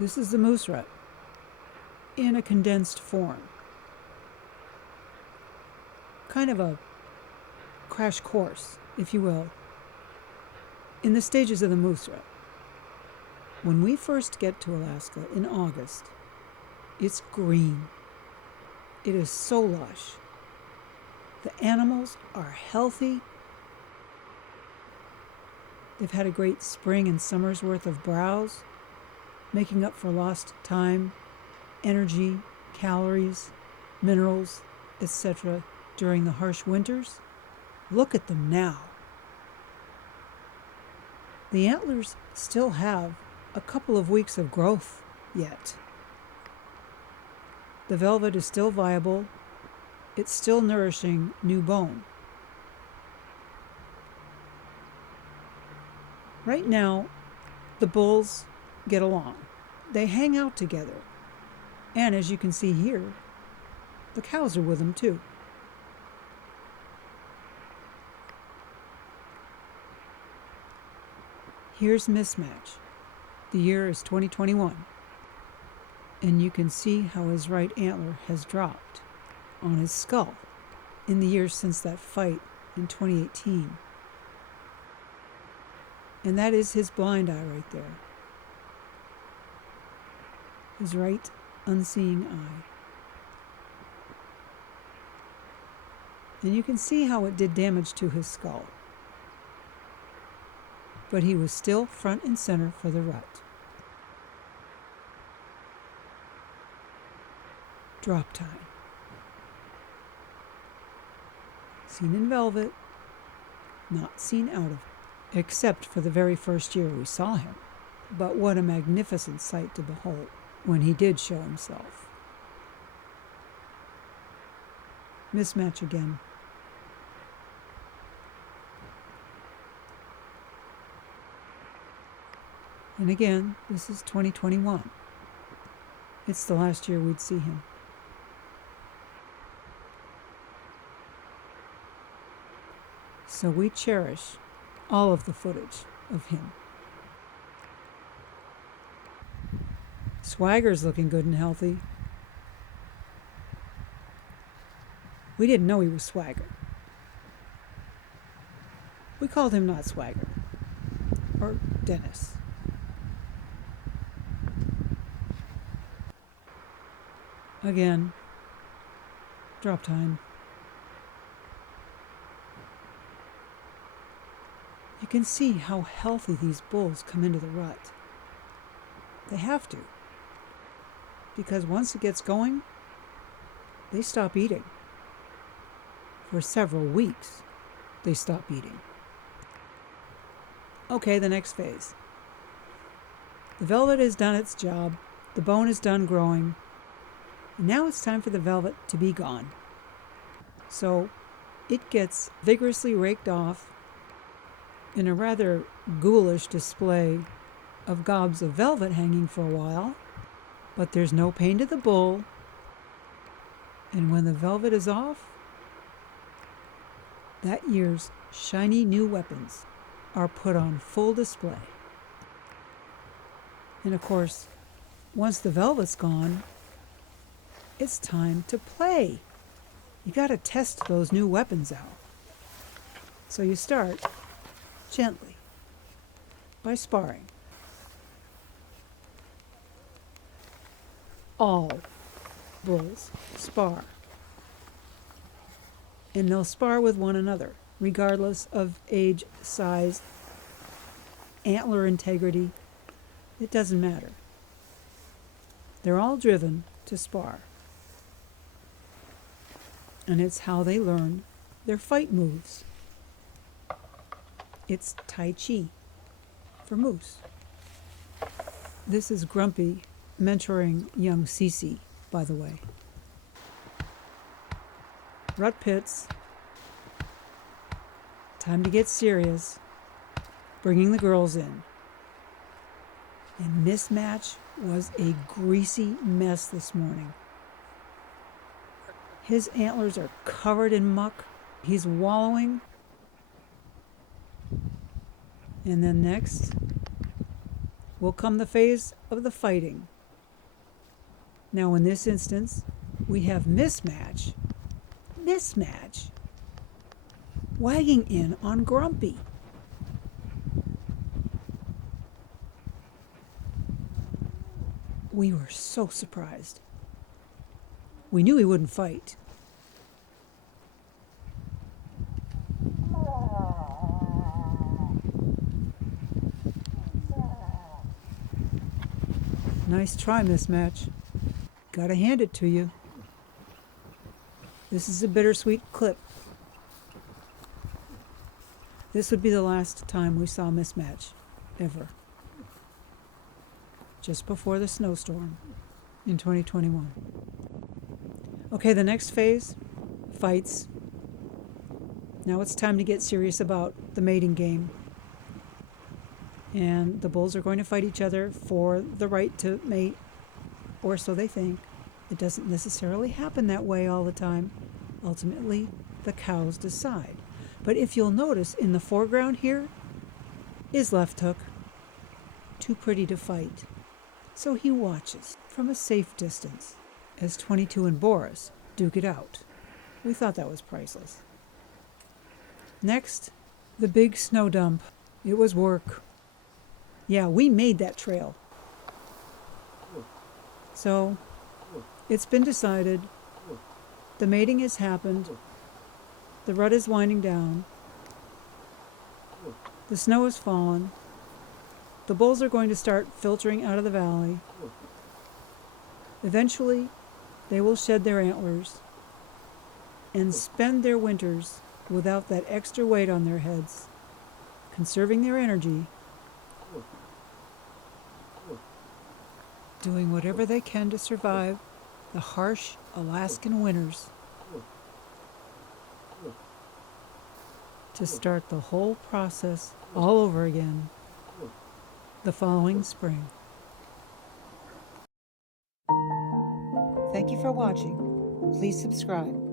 This is the moose rut in a condensed form. Kind of a crash course, if you will, in the stages of the moose rut. When we first get to Alaska in August, it's green. It is so lush. The animals are healthy. They've had a great spring and summer's worth of browse, making up for lost time, energy, calories, minerals, etc. during the harsh winters. Look at them now. The antlers still have a couple of weeks of growth yet. The velvet is still viable. It's still nourishing new bone. Right now, the bulls get along. They hang out together. And as you can see here, the cows are with them too. Here's MisMatch. The year is 2021. And you can see how his right antler has dropped on his skull in the years since that fight in 2018. And that is his blind eye right there. His right unseeing eye. And you can see how it did damage to his skull. But he was still front and center for the rut. Drop Tine. Seen in velvet, not seen out of, except for the very first year we saw him. But what a magnificent sight to behold when he did show himself. MisMatch again. And again, this is 2021. It's the last year we'd see him. So we cherish all of the footage of him. Swagger's looking good and healthy. We didn't know he was Swagger. We called him not Swagger, or Dennis. Again, drop time. You can see how healthy these bulls come into the rut. They have to. Because once it gets going, they stop eating. For several weeks, they stop eating. Okay, the next phase. The velvet has done its job. The bone is done growing. And now it's time for the velvet to be gone. So it gets vigorously raked off in a rather ghoulish display of gobs of velvet hanging for a while. But there's no pain to the bull. And when the velvet is off, that year's shiny new weapons are put on full display. And of course, once the velvet's gone, it's time to play. You got to test those new weapons out. So you start gently by sparring. All bulls spar. And they'll spar with one another, regardless of age, size, antler integrity. It doesn't matter. They're all driven to spar. And it's how they learn their fight moves. It's Tai Chi for moose. This is Grumpy mentoring young Cece, by the way. Rut pits. Time to get serious. Bringing the girls in. And MisMatch was a greasy mess this morning. His antlers are covered in muck. He's wallowing. And then next, will come the phase of the fighting. Now in this instance, we have MisMatch, wagging in on Grumpy. We were so surprised. We knew he wouldn't fight. Nice try, MisMatch. Gotta hand it to you. This is a bittersweet clip. This would be the last time we saw MisMatch, ever. Just before the snowstorm in 2021. Okay, the next phase, fights. Now it's time to get serious about the mating game. And the bulls are going to fight each other for the right to mate, or so they think. It doesn't necessarily happen that way all the time. Ultimately, the cows decide. But if you'll notice, in the foreground here is Left Hook, too pretty to fight. So he watches from a safe distance as 22 and Boris duke it out. We thought that was priceless. Next, the big snow dump. It was work. Yeah, we made that trail. So, it's been decided. The mating has happened. The rut is winding down. The snow has fallen. The bulls are going to start filtering out of the valley. Eventually, they will shed their antlers and spend their winters without that extra weight on their heads, conserving their energy, doing whatever they can to survive the harsh Alaskan winters, to start the whole process all over again the following spring. Thank you for watching. Please subscribe.